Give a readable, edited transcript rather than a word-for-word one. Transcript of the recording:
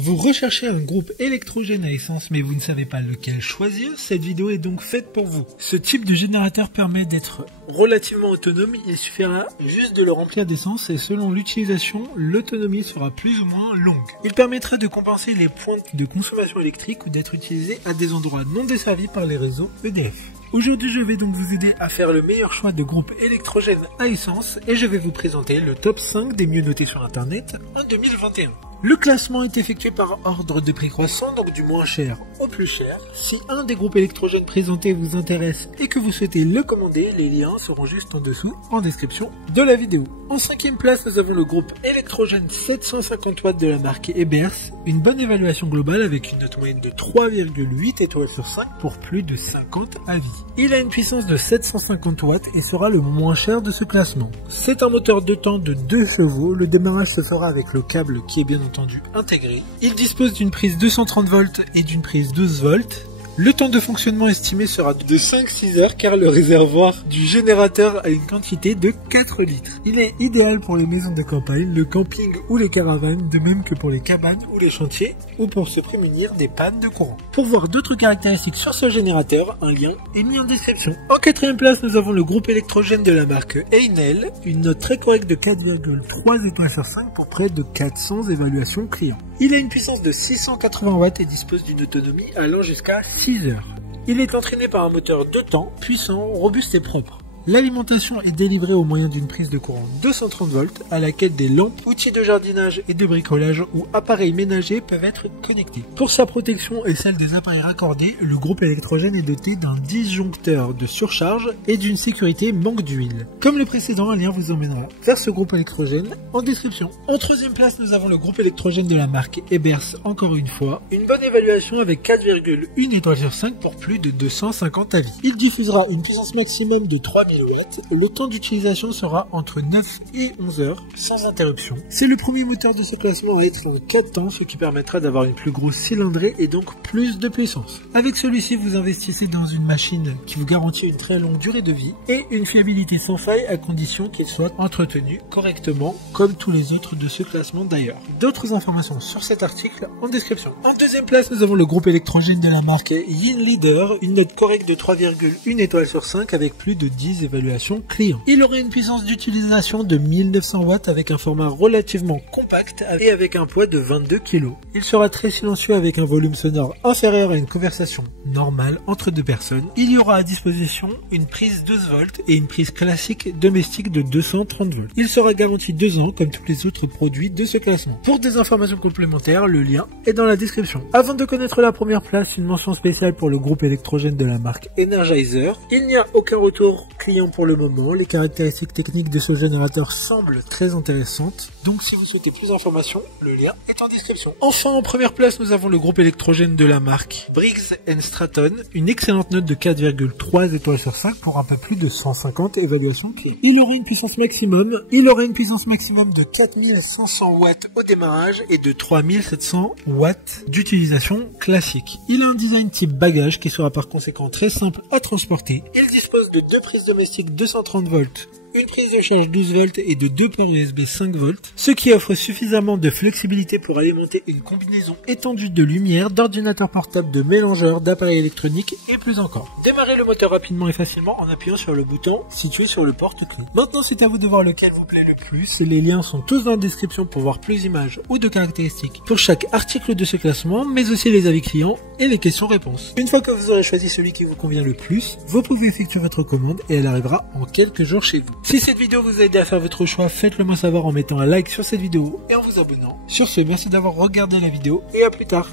Vous recherchez un groupe électrogène à essence mais vous ne savez pas lequel choisir? Cette vidéo est donc faite pour vous. Ce type de générateur permet d'être relativement autonome, il suffira juste de le remplir d'essence et selon l'utilisation, l'autonomie sera plus ou moins longue. Il permettra de compenser les pointes de consommation électrique ou d'être utilisé à des endroits non desservis par les réseaux EDF. Aujourd'hui, je vais donc vous aider à faire le meilleur choix de groupe électrogène à essence et je vais vous présenter le top 5 des mieux notés sur internet en 2021. Le classement est effectué par ordre de prix croissant, donc du moins cher au plus cher. Si un des groupes électrogènes présentés vous intéresse et que vous souhaitez le commander, les liens seront juste en dessous en description de la vidéo. En 5e place, nous avons le groupe électrogène 750 watts de la marque Ebers. Une bonne évaluation globale avec une note moyenne de 3,8 étoiles sur 5 pour plus de 50 avis. Il a une puissance de 750 watts et sera le moins cher de ce classement. C'est un moteur 2 temps de 2 chevaux. Le démarrage se fera avec le câble qui est bien entendu intégré. Il dispose d'une prise 230 volts et d'une prise 12 volts. Le temps de fonctionnement estimé sera de 5-6 heures car le réservoir du générateur a une quantité de 4 litres. Il est idéal pour les maisons de campagne, le camping ou les caravanes, de même que pour les cabanes ou les chantiers ou pour se prémunir des pannes de courant. Pour voir d'autres caractéristiques sur ce générateur, un lien est mis en description. En 4e place, nous avons le groupe électrogène de la marque Enel, une note très correcte de 4,3 étoiles sur 5 pour près de 400 évaluations clients. Il a une puissance de 680 watts et dispose d'une autonomie allant jusqu'à 6 heures. Il est entraîné par un moteur 2 temps, puissant, robuste et propre. L'alimentation est délivrée au moyen d'une prise de courant 230 volts à laquelle des lampes, outils de jardinage et de bricolage ou appareils ménagers peuvent être connectés. Pour sa protection et celle des appareils raccordés, le groupe électrogène est doté d'un disjoncteur de surcharge et d'une sécurité manque d'huile. Comme le précédent, un lien vous emmènera vers ce groupe électrogène en description. En 3e place, nous avons le groupe électrogène de la marque Ebers, encore une fois. Une bonne évaluation avec 4,1 étoiles sur 5 pour plus de 250 avis. Il diffusera une puissance maximum de 3000 watts. Le temps d'utilisation sera entre 9 et 11 heures sans interruption. C'est le premier moteur de ce classement à être en 4 temps, ce qui permettra d'avoir une plus grosse cylindrée et donc plus de puissance. Avec celui-ci, vous investissez dans une machine qui vous garantit une très longue durée de vie et une fiabilité sans faille à condition qu'il soit entretenu correctement, comme tous les autres de ce classement d'ailleurs. D'autres informations sur cet article en description. En 2e place, nous avons le groupe électrogène de la marque Yin-Leader, une note correcte de 3,1 étoiles sur 5 avec plus de 10 évaluation client. Il aurait une puissance d'utilisation de 1900 watts avec un format relativement compact et avec un poids de 22 kg. Il sera très silencieux avec un volume sonore inférieur à une conversation normale entre deux personnes. Il y aura à disposition une prise 12 volts et une prise classique domestique de 230 volts. Il sera garanti 2 ans comme tous les autres produits de ce classement. Pour des informations complémentaires, le lien est dans la description. Avant de connaître la première place, une mention spéciale pour le groupe électrogène de la marque Energizer. Il n'y a aucun retour client pour le moment. Les caractéristiques techniques de ce générateur semblent très intéressantes. Donc si vous souhaitez plus d'informations, le lien est en description. Enfin, en première place, nous avons le groupe électrogène de la marque Briggs & Stratton. Une excellente note de 4,3 étoiles sur 5 pour un peu plus de 150 évaluations clients. Il aura une puissance maximum de 4500 watts au démarrage et de 3700 watts d'utilisation classique. Il a un design type bagage qui sera par conséquent très simple à transporter. Il dispose de 2 prises domestiques 230 volts, une prise de charge 12 volts et de 2 ports USB 5 volts, ce qui offre suffisamment de flexibilité pour alimenter une combinaison étendue de lumière, d'ordinateurs portables, de mélangeurs, d'appareils électroniques et plus encore. Démarrez le moteur rapidement et facilement en appuyant sur le bouton situé sur le porte-clés. Maintenant, c'est à vous de voir lequel vous plaît le plus. Les liens sont tous dans la description pour voir plus d'images ou de caractéristiques pour chaque article de ce classement, mais aussi les avis clients et les questions-réponses. Une fois que vous aurez choisi celui qui vous convient le plus, vous pouvez effectuer votre commande et elle arrivera en quelques jours chez vous. Si cette vidéo vous a aidé à faire votre choix, faites-le moi savoir en mettant un like sur cette vidéo et en vous abonnant. Sur ce, merci d'avoir regardé la vidéo et à plus tard.